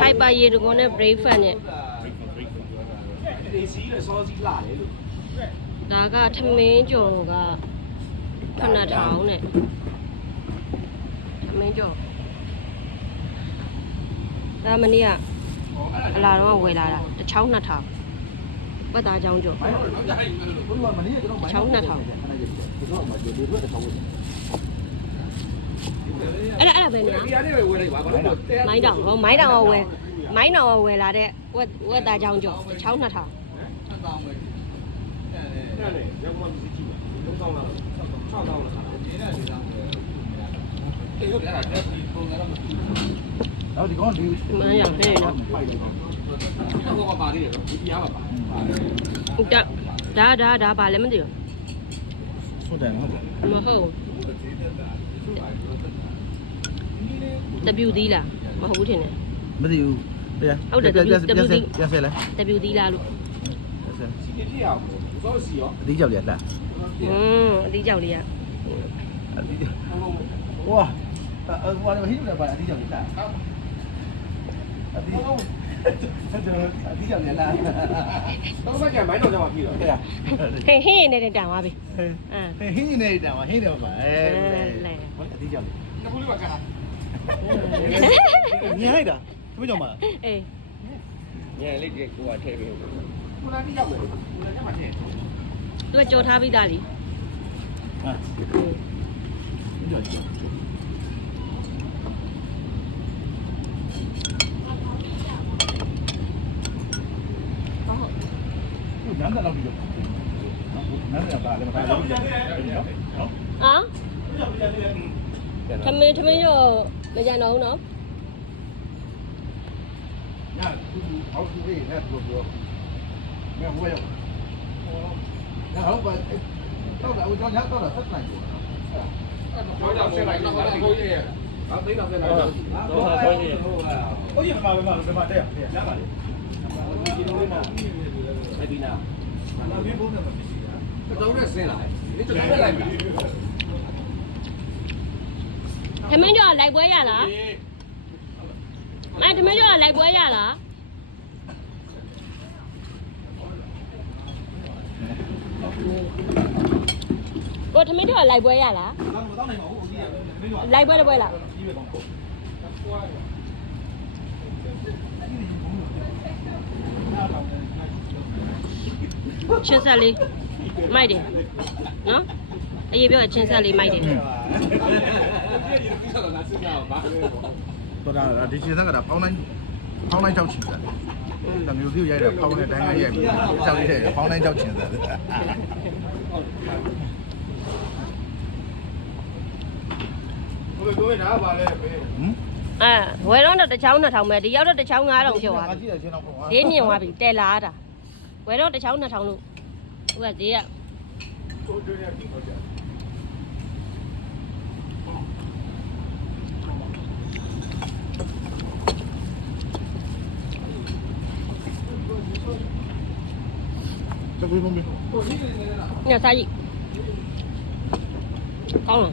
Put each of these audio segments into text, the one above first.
hai ba year ago ne breakfast နဲ့ဒါကထမင်းကြော်က9000နဲ့ထမင်းကြော်ဒါမနေ့ကအလာတော့ဝယ်လာတာတစ်ချောင်း2000ပတ်သားချောင်းကြော်ချောင်း2000အဲ့ဒါပဲညာမိုင်းတောင်ဟောမိုင်းတောင်ဝယ်လာတဲ့ဝက်သားချောင်းကြော်တစ်ချောင်း2000然后你讲你，မရဖဲ့နော်ဒါဘာလဲမသိဘူး说的好的，မဟုတ်တပြူသီးလားမဟုတ်ဘူးထင်တယ် 没得有，对呀，变色了， တပြူသီးလားလို့ 你叫脸了，အသီးကြောက်လေးက哇，我那个黑的吧，你叫脸了，你叫脸了，都快点买到这玩意了。对呀，ဟင်းနေတဲ့တန်သွားပြီ黑那一点嘛，黑的嘛，哎，你叫脸，那不里边干啥？你黑的，什么叫嘛？ အေး 你那个给我贴呗。不然你要不？不然你买贴。သူကကြော်ထားပြီးသားလी啊，你叫脸。男的老比较，男的要大，那么大老比较，好。 အာထမင်းတော့မကြံတော့ဘူးနော်那好处理，那多多，没有我有。然后把到了我家到了十来多。我讲谁来？那好可以。啊，对了对了。都可以。我也买对呀，对呀，两个的。在边啊？那边不能买。这都是谁来？你这边来没？ ထမင်းကြော်လိုက်ပွဲရလားထမင်းကြော်လိုက်ပွဲရလားကိုထမင်းကြော်လိုက်ပွဲရလားလိုက်ပွဲတော့ပွဲလားချင်းဆက်လေးမိုက်တယ်နော်အေးပြောချင်းဆက်လေးမိုက်တယ် 多大了？这些那个的跑南找亲的，咱们有时候也得跑那单个也，找一些跑南找亲的。各位啥吧嘞？嗯。ဝယ်တော့တစ်ချောင်း2000ပဲဒီရောက်တော့တစ်ချောင်း9000ကျော်သွားပြီဈေးမြင့်သွားပြီတဲလာတာဝယ်တော့တစ်ချောင်း2000လို့ဟိုကဈေးက这不方便。ညစားကြည့်ကောင်းလား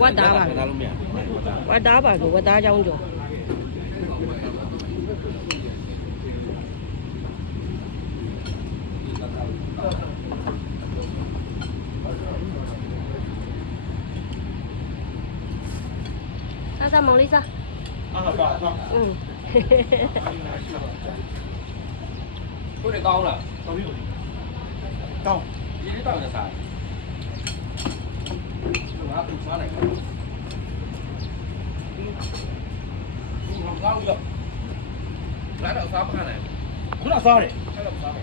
ဝတ်သားပါဝတ်သားပါဆိုဝတ်သားချောင်းကျော်စားမောင်လေးစား都得高了。高。你这到底啥？我要啥来着？高了。来到啥不看来？不那啥的。来到啥的？